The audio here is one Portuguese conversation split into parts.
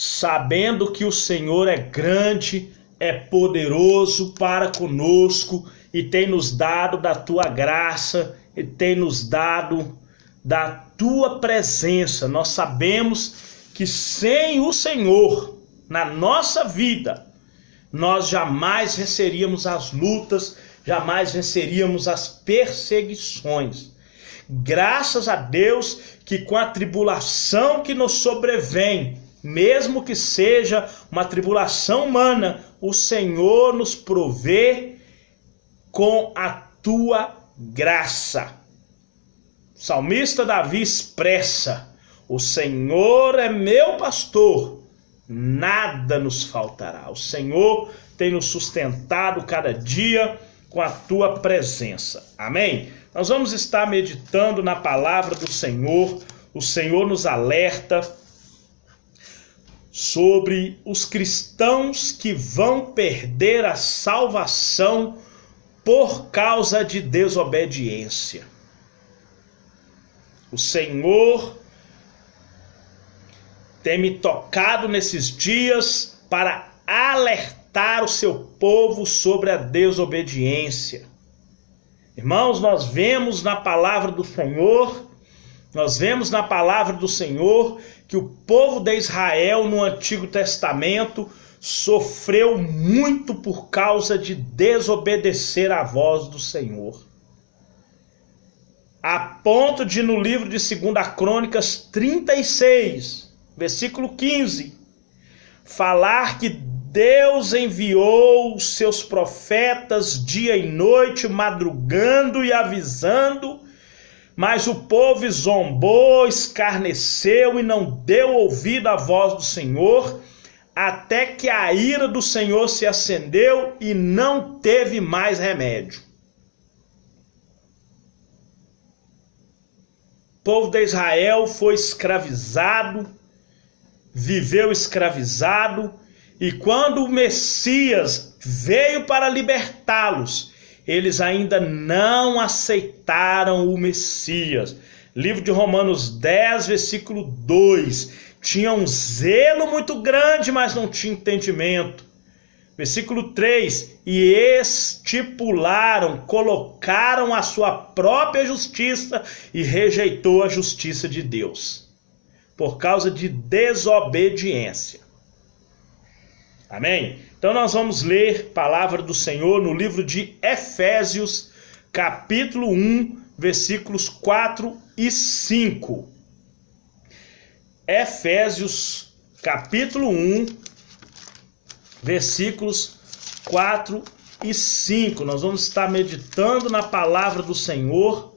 sabendo que o Senhor é grande, é poderoso para conosco e tem nos dado da tua graça e tem nos dado da tua presença. Nós sabemos que sem o Senhor na nossa vida, nós jamais venceríamos as lutas, jamais venceríamos as perseguições. Graças a Deus que com a tribulação que nos sobrevém, mesmo que seja uma tribulação humana, o Senhor nos provê com a tua graça. O salmista Davi expressa: o Senhor é meu pastor, nada nos faltará. O Senhor tem nos sustentado cada dia com a tua presença. Amém? Nós vamos estar meditando na palavra do Senhor. O Senhor nos alerta sobre os cristãos que vão perder a salvação por causa de desobediência. O Senhor tem me tocado nesses dias para alertar o seu povo sobre a desobediência. Irmãos, nós vemos na palavra do Senhor, que o povo de Israel no Antigo Testamento sofreu muito por causa de desobedecer à voz do Senhor. A ponto de no livro de 2 Crônicas 36, versículo 15, falar que Deus enviou os seus profetas dia e noite, madrugando e avisando, mas o povo zombou, escarneceu e não deu ouvido à voz do Senhor, até que a ira do Senhor se acendeu e não teve mais remédio. O povo de Israel foi escravizado, viveu escravizado, e quando o Messias veio para libertá-los, eles ainda não aceitaram o Messias. Livro de Romanos 10, versículo 2. Tinha um zelo muito grande, mas não tinha entendimento. Versículo 3. E estipularam, colocaram a sua própria justiça e rejeitou a justiça de Deus, por causa de desobediência. Amém? Então nós vamos ler a palavra do Senhor no livro de Efésios, capítulo 1, versículos 4 e 5. Efésios, capítulo 1, versículos 4 e 5. Nós vamos estar meditando na palavra do Senhor.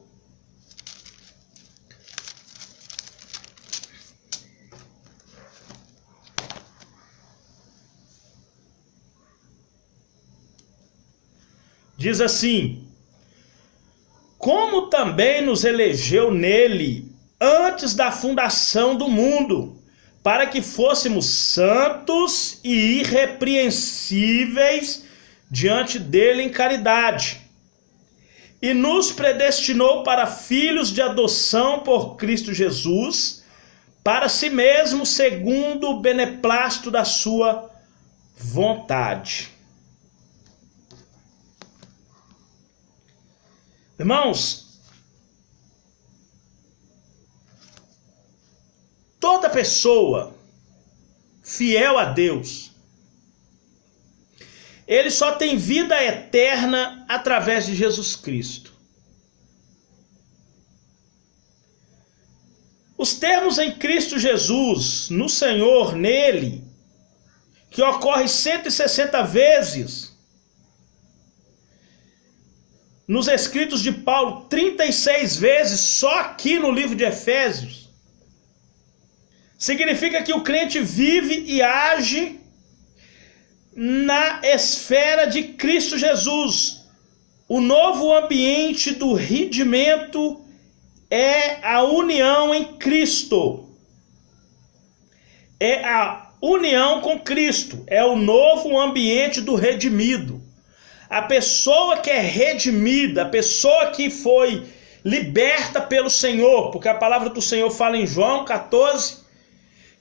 Diz assim: como também nos elegeu nele antes da fundação do mundo, para que fôssemos santos e irrepreensíveis diante dele em caridade, e nos predestinou para filhos de adoção por Cristo Jesus, para si mesmo, segundo o beneplácito da sua vontade. Irmãos, toda pessoa fiel a Deus, ele só tem vida eterna através de Jesus Cristo. Os termos em Cristo Jesus, no Senhor, nele, que ocorre 160 vezes, nos escritos de Paulo 36 vezes, só aqui no livro de Efésios, significa que o crente vive e age na esfera de Cristo Jesus. O novo ambiente do redimento é a união em Cristo. É a união com Cristo, é o novo ambiente do redimido. A pessoa que é redimida, a pessoa que foi liberta pelo Senhor, porque a palavra do Senhor fala em João 14,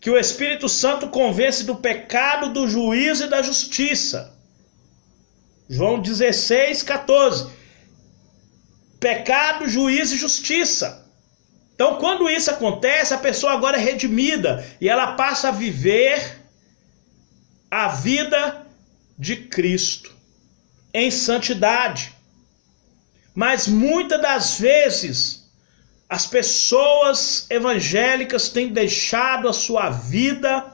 que o Espírito Santo convence do pecado, do juízo e da justiça. João 16, 14. Pecado, juízo e justiça. Então, quando isso acontece, a pessoa agora é redimida e ela passa a viver a vida de Cristo em santidade. Mas muitas das vezes as pessoas evangélicas têm deixado a sua vida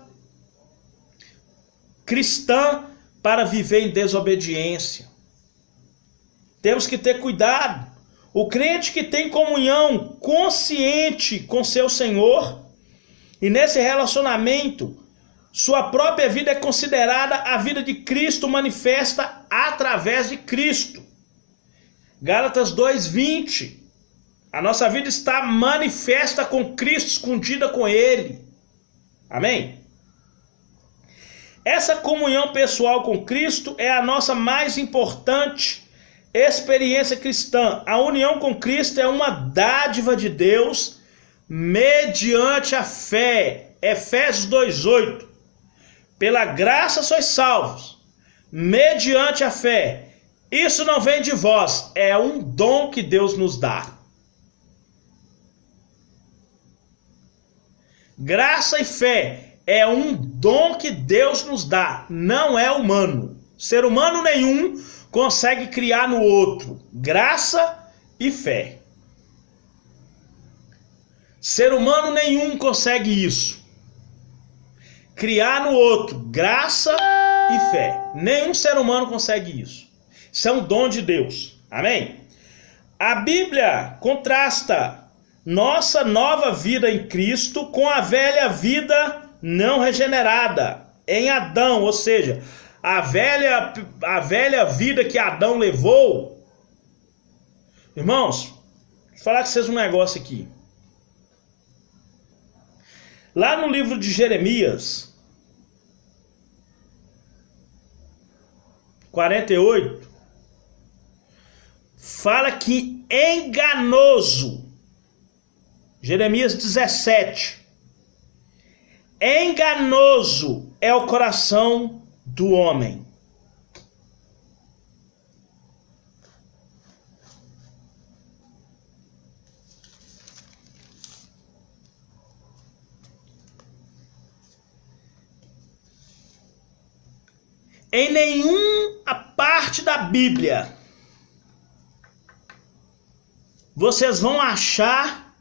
cristã para viver em desobediência. Temos que ter cuidado. O crente que tem comunhão consciente com seu Senhor, e nesse relacionamento, sua própria vida é considerada a vida de Cristo manifesta através de Cristo. Gálatas 2:20. A nossa vida está manifesta com Cristo, escondida com Ele. Amém? Essa comunhão pessoal com Cristo é a nossa mais importante experiência cristã. A união com Cristo é uma dádiva de Deus mediante a fé. Efésios 2:8. Pela graça sois salvos, mediante a fé. Isso não vem de vós, é um dom que Deus nos dá. Graça e fé é um dom que Deus nos dá, não é humano. Ser humano nenhum consegue criar no outro graça e fé. Ser humano nenhum consegue isso. Criar no outro graça e fé. Nenhum ser humano consegue isso. Isso é um dom de Deus. Amém? A Bíblia contrasta nossa nova vida em Cristo com a velha vida não regenerada em Adão, ou seja, a velha vida que Adão levou. Irmãos, deixa eu falar com vocês um negócio aqui. Lá no livro de Jeremias 48, fala que enganoso. Jeremias 17. Enganoso é o coração do homem. Em nenhuma parte da Bíblia vocês vão achar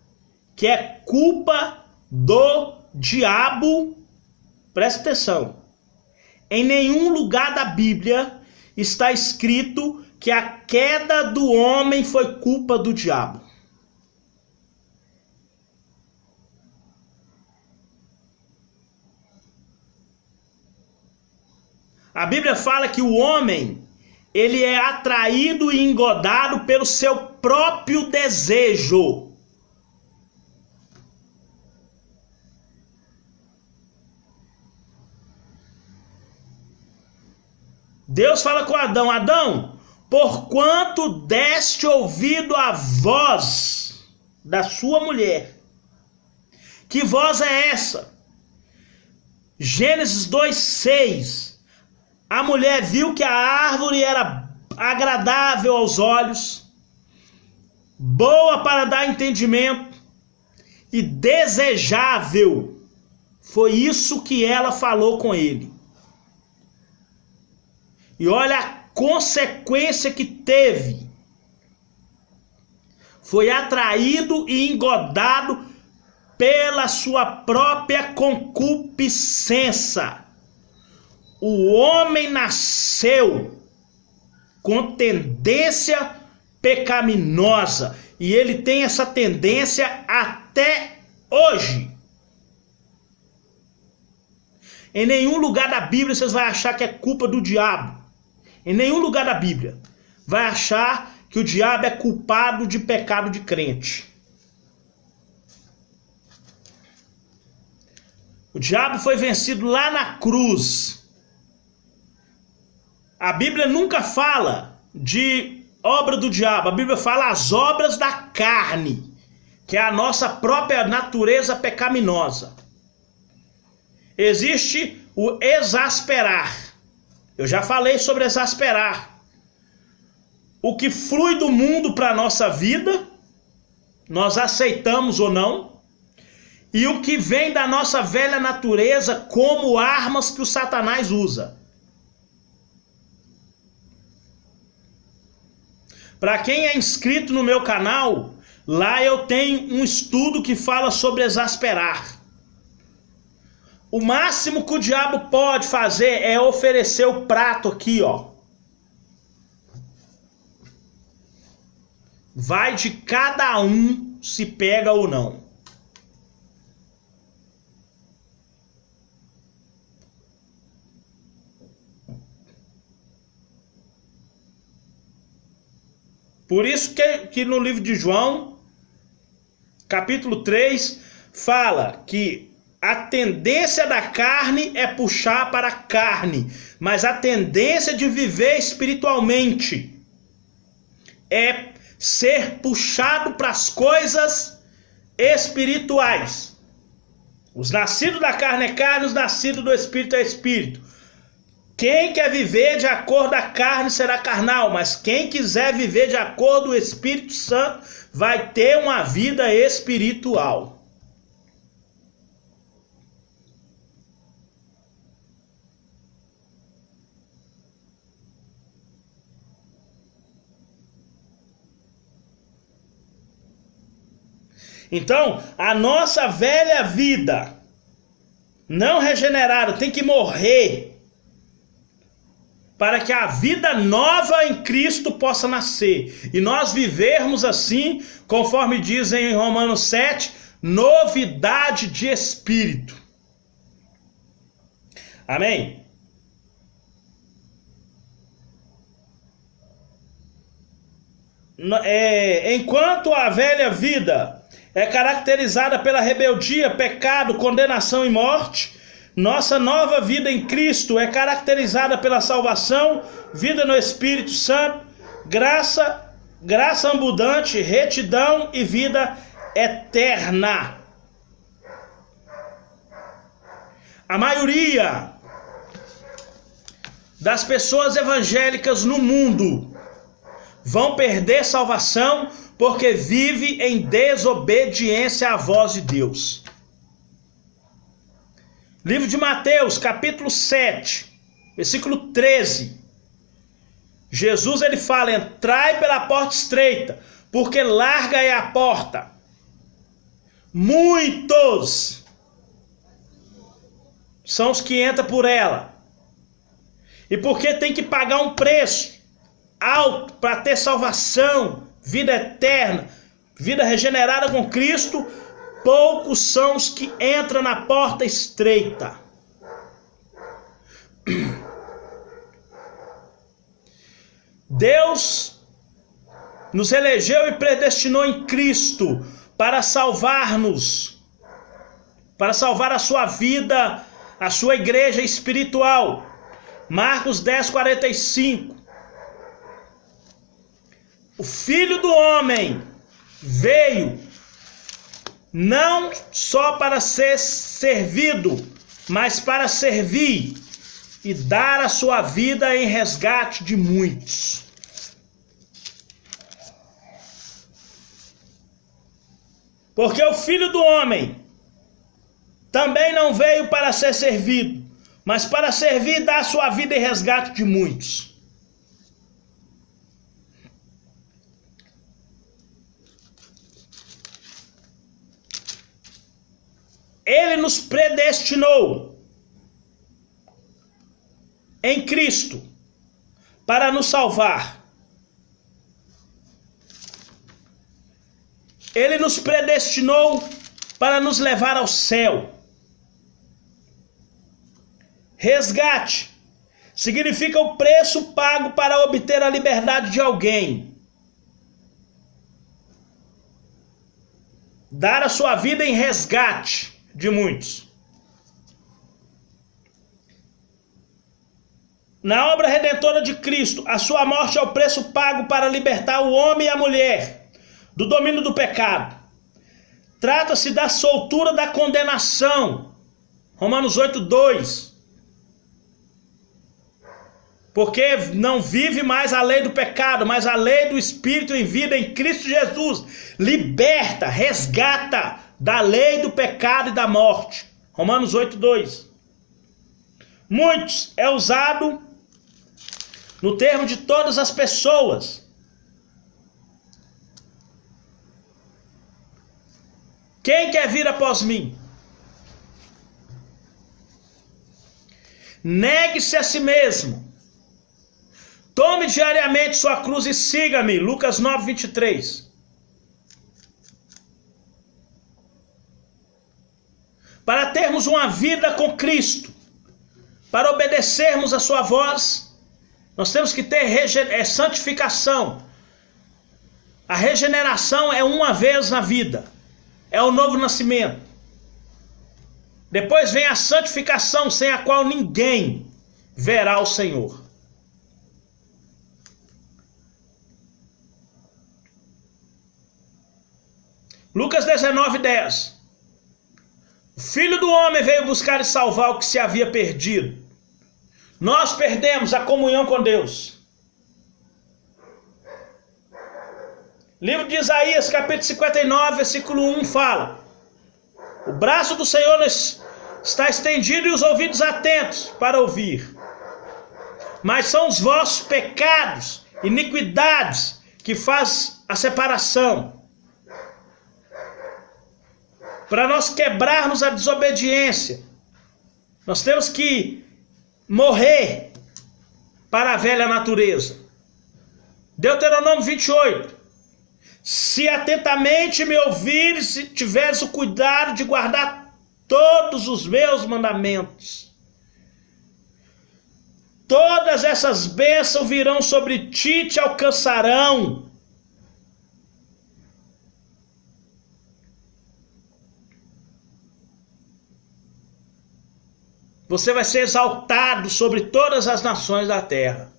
que é culpa do diabo. Presta atenção. Em nenhum lugar da Bíblia está escrito que a queda do homem foi culpa do diabo. A Bíblia fala que o homem, ele é atraído e engodado pelo seu próprio desejo. Deus fala com Adão: Adão, porquanto deste ouvido à voz da sua mulher. Que voz é essa? Gênesis 2:6. A mulher viu que a árvore era agradável aos olhos, boa para dar entendimento e desejável. Foi isso que ela falou com ele. E olha a consequência que teve. Foi atraído e engodado pela sua própria concupiscência. O homem nasceu com tendência pecaminosa e ele tem essa tendência até hoje. Em nenhum lugar da Bíblia vocês vão achar que é culpa do diabo. Em nenhum lugar da Bíblia vai achar que o diabo é culpado de pecado de crente. O diabo foi vencido lá na cruz. A Bíblia nunca fala de obra do diabo. A Bíblia fala as obras da carne, que é a nossa própria natureza pecaminosa. existe o exasperar. Eu já falei sobre exasperar. O que flui do mundo para a nossa vida, nós aceitamos ou não, e o que vem da nossa velha natureza como armas que o Satanás usa. Para quem é inscrito no meu canal, lá eu tenho um estudo que fala sobre exasperar. O máximo que o diabo pode fazer é oferecer o prato aqui, ó. Vai de cada um se pega ou não. Por isso que no livro de João, capítulo 3, fala que a tendência da carne é puxar para a carne, mas a tendência de viver espiritualmente é ser puxado para as coisas espirituais. Os nascidos da carne é carne, os nascidos do espírito é espírito. Quem quer viver de acordo com a carne será carnal, mas quem quiser viver de acordo com o Espírito Santo vai ter uma vida espiritual. Então, a nossa velha vida não regenerada tem que morrer para que a vida nova em Cristo possa nascer. E nós vivermos assim, conforme dizem em Romanos 7, novidade de espírito. Amém? Enquanto a velha vida é caracterizada pela rebeldia, pecado, condenação e morte, nossa nova vida em Cristo é caracterizada pela salvação, vida no Espírito Santo, graça abundante, retidão e vida eterna. A maioria das pessoas evangélicas no mundo vão perder salvação porque vive em desobediência à voz de Deus. Livro de Mateus, capítulo 7, versículo 13. Jesus ele fala: entrai pela porta estreita, porque larga é a porta. Muitos são os que entram por ela. E porque tem que pagar um preço alto para ter salvação, vida eterna, vida regenerada com Cristo, poucos são os que entram na porta estreita. Deus nos elegeu e predestinou em Cristo para salvar-nos, para salvar a sua vida, a sua igreja espiritual. Marcos 10:45. O Filho do Homem veio não só para ser servido, mas para servir e dar a sua vida em resgate de muitos. Porque o Filho do Homem também não veio para ser servido, mas para servir e dar a sua vida em resgate de muitos. Ele nos predestinou em Cristo para nos salvar. Ele nos predestinou para nos levar ao céu. Resgate significa o preço pago para obter a liberdade de alguém. Dar a sua vida em resgate de muitos. Na obra redentora de Cristo, a sua morte é o preço pago para libertar o homem e a mulher do domínio do pecado. Trata-se da soltura da condenação Romanos 8:2. Porque não vive mais a lei do pecado, mas a lei do Espírito em vida em Cristo Jesus. Liberta, resgata da lei do pecado e da morte. Romanos 8:2. Muitos é usado no termo de todas as pessoas. Quem quer vir após mim? Negue-se a si mesmo. Tome diariamente sua cruz e siga-me. Lucas 9:23. Para termos uma vida com Cristo, para obedecermos a sua voz, nós temos que ter santificação. A regeneração é uma vez na vida. É o novo nascimento. Depois vem a santificação, sem a qual ninguém verá o Senhor. Lucas 19:10. O Filho do Homem veio buscar e salvar o que se havia perdido. Nós perdemos a comunhão com Deus. Livro de Isaías, capítulo 59, versículo 1 fala: o braço do Senhor está estendido e os ouvidos atentos para ouvir. Mas são os vossos pecados, iniquidades, que faz a separação. Para nós quebrarmos a desobediência, nós temos que morrer para a velha natureza. Deuteronômio 28. Se atentamente me ouvires e tiveres o cuidado de guardar todos os meus mandamentos, todas essas bênçãos virão sobre ti e te alcançarão. Você vai ser exaltado sobre todas as nações da terra.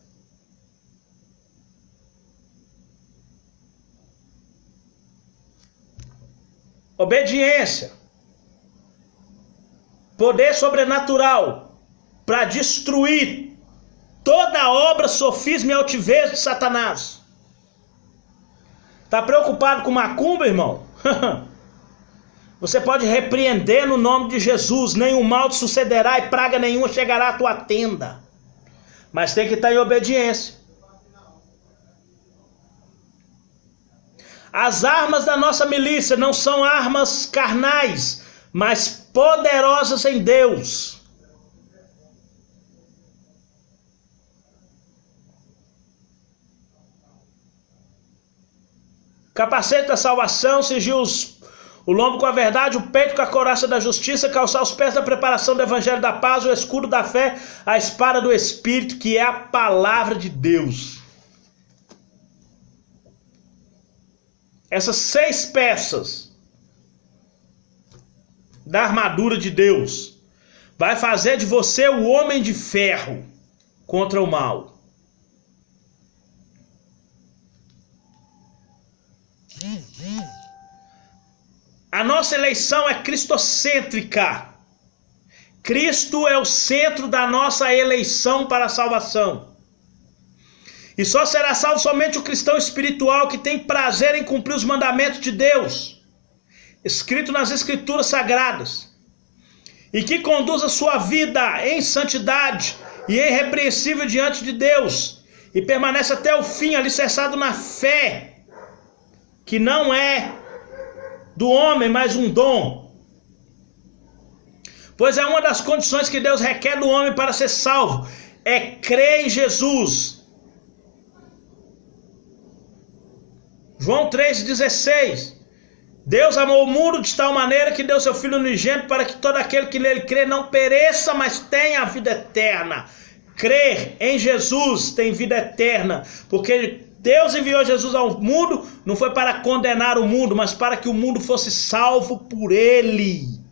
Obediência. Poder sobrenatural para destruir toda obra, sofisma e altivez de Satanás. Está preocupado com macumba, irmão? Você pode repreender no nome de Jesus. Nenhum mal te sucederá e praga nenhuma chegará à tua tenda. Mas tem que estar em obediência. As armas da nossa milícia não são armas carnais, mas poderosas em Deus. Capacete da salvação, cingiu o lombo com a verdade, o peito com a couraça da justiça, calçar os pés da preparação do evangelho da paz, o escudo da fé, a espada do Espírito, que é a palavra de Deus. Essas 6 peças da armadura de Deus vai fazer de você o homem de ferro contra o mal. A nossa eleição é cristocêntrica. Cristo é o centro da nossa eleição para a salvação. E só será salvo somente o cristão espiritual que tem prazer em cumprir os mandamentos de Deus, escrito nas Escrituras Sagradas, e que conduz a sua vida em santidade e irrepreensível diante de Deus, e permanece até o fim alicerçado na fé, que não é do homem, mas um dom. Pois é uma das condições que Deus requer do homem para ser salvo, é crer em Jesus. João 3,16. Deus amou o mundo de tal maneira que deu seu Filho unigênito para que todo aquele que nele crê não pereça, mas tenha a vida eterna. Crer em Jesus tem vida eterna, porque Deus enviou Jesus ao mundo, não foi para condenar o mundo, mas para que o mundo fosse salvo por ele.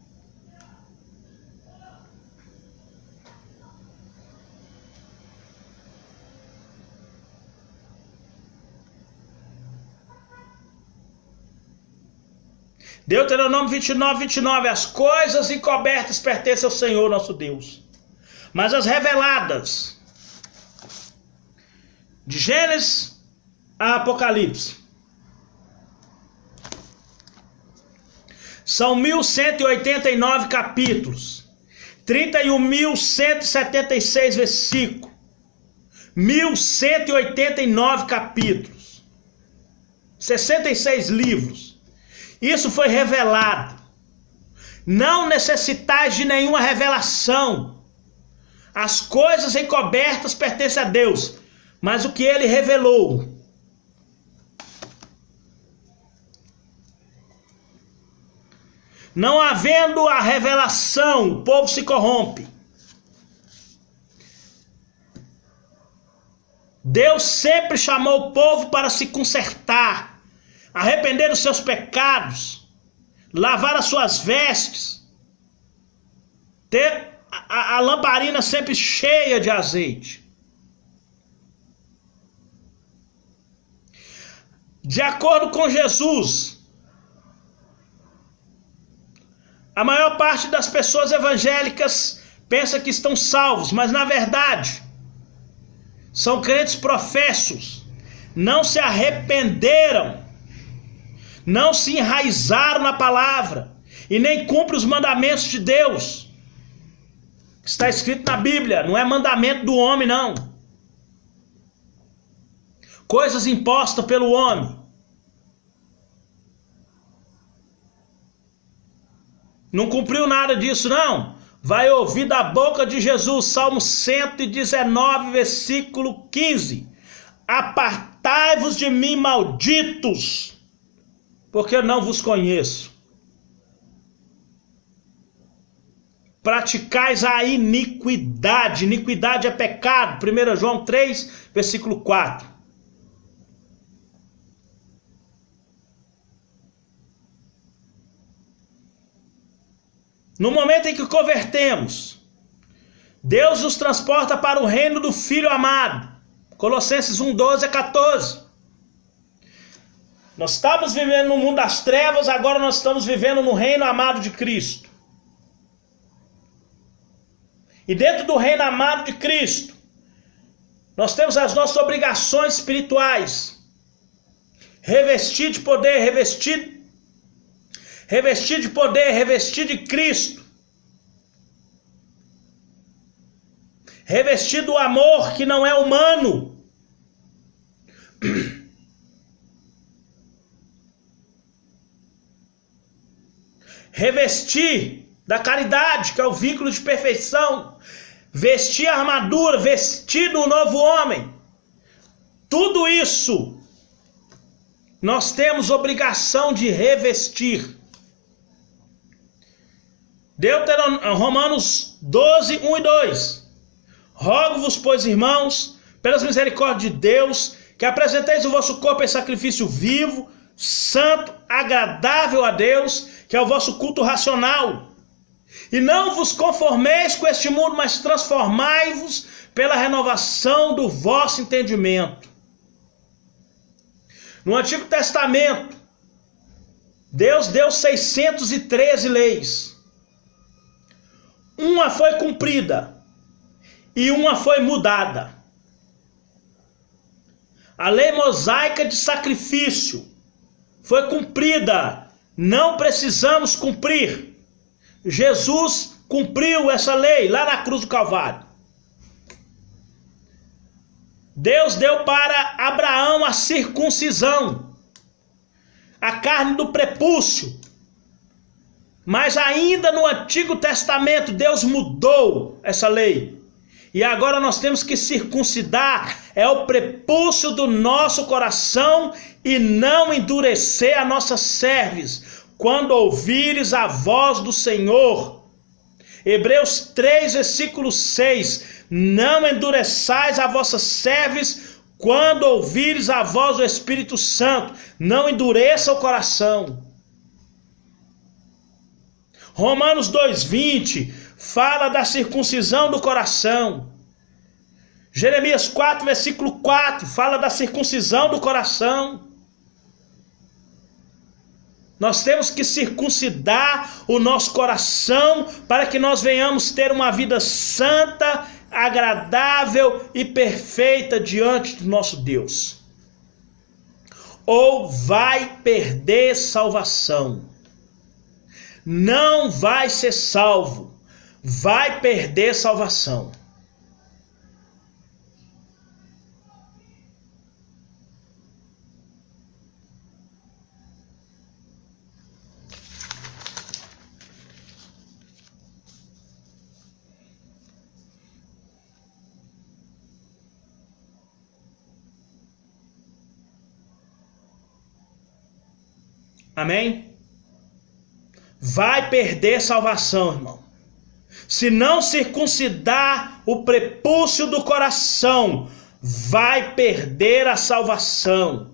Deuteronômio 29, 29. As coisas encobertas pertencem ao Senhor nosso Deus, mas as reveladas, de Gênesis a Apocalipse, são 1189 capítulos, 31.176 versículos, 1189 capítulos, 66 livros. Isso foi revelado. Não necessitais de nenhuma revelação. As coisas encobertas pertencem a Deus, mas o que ele revelou, não havendo a revelação, o povo se corrompe. Deus sempre chamou o povo para se consertar, arrepender dos seus pecados, lavar as suas vestes, ter a lamparina sempre cheia de azeite. De acordo com Jesus, a maior parte das pessoas evangélicas pensa que estão salvos, mas na verdade são crentes professos, não se arrependeram, não se enraizaram na palavra e nem cumprem os mandamentos de Deus. Está escrito na Bíblia, não é mandamento do homem, não. Coisas impostas pelo homem. Não cumpriu nada disso, não. Vai ouvir da boca de Jesus, Salmo 119, versículo 15. Apartai-vos de mim, malditos, porque eu não vos conheço. Praticais a iniquidade. Iniquidade é pecado. 1 João 3, versículo 4. No momento em que convertemos, Deus nos transporta para o reino do Filho amado. Colossenses 1, 12 a 14. Nós estávamos vivendo no mundo das trevas, agora nós estamos vivendo no reino amado de Cristo. E dentro do reino amado de Cristo, nós temos as nossas obrigações espirituais. Revestir de poder, revestir de poder, revestir de Cristo. Revestir do amor que não é humano. Revestir da caridade, que é o vínculo de perfeição. Vestir a armadura, vestir do novo homem. Tudo isso nós temos obrigação de revestir. Romanos 12, 1 e 2. Rogo-vos, pois, irmãos, pelas misericórdias de Deus, que apresenteis o vosso corpo em sacrifício vivo, santo, agradável a Deus, que é o vosso culto racional. E não vos conformeis com este mundo, mas transformai-vos pela renovação do vosso entendimento. No Antigo Testamento, Deus deu 613 leis. Uma foi cumprida e uma foi mudada. A lei mosaica de sacrifício foi cumprida, não precisamos cumprir. Jesus cumpriu essa lei lá na cruz do Calvário. Deus deu para Abraão a circuncisão, a carne do prepúcio. Mas ainda no Antigo Testamento Deus mudou essa lei. E agora nós temos que circuncidar o prepúcio do nosso coração e não endurecer a nossa cerviz quando ouvires a voz do Senhor. Hebreus 3, versículo 6. Não endureçais a vossa cerviz quando ouvires a voz do Espírito Santo. Não endureça o coração. Romanos 2:20 fala da circuncisão do coração. Jeremias 4, versículo 4 fala da circuncisão do coração. Nós temos que circuncidar o nosso coração para que nós venhamos ter uma vida santa, agradável e perfeita diante do nosso Deus. Ou vai perder salvação. Não vai ser salvo. Vai perder salvação. Amém? Vai perder salvação, irmão. Se não circuncidar o prepúcio do coração, vai perder a salvação.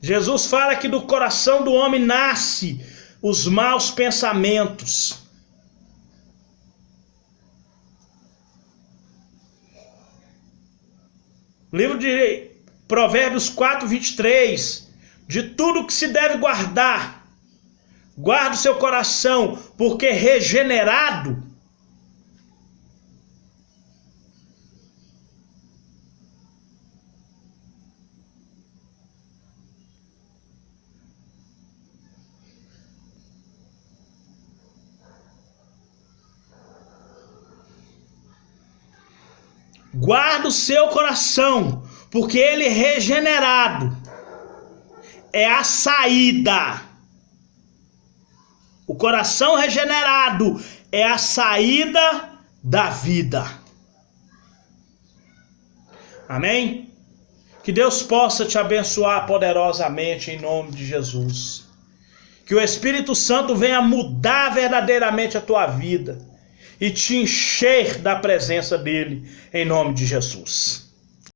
Jesus fala que do coração do homem nasce os maus pensamentos. Livro de Provérbios 4:23, de tudo que se deve guardar, guarda o seu coração, porque regenerado guarda o seu coração, porque ele regenerado é a saída. O coração regenerado é a saída da vida. Amém? Que Deus possa te abençoar poderosamente em nome de Jesus. Que o Espírito Santo venha mudar verdadeiramente a tua vida e te encher da presença dele, em nome de Jesus.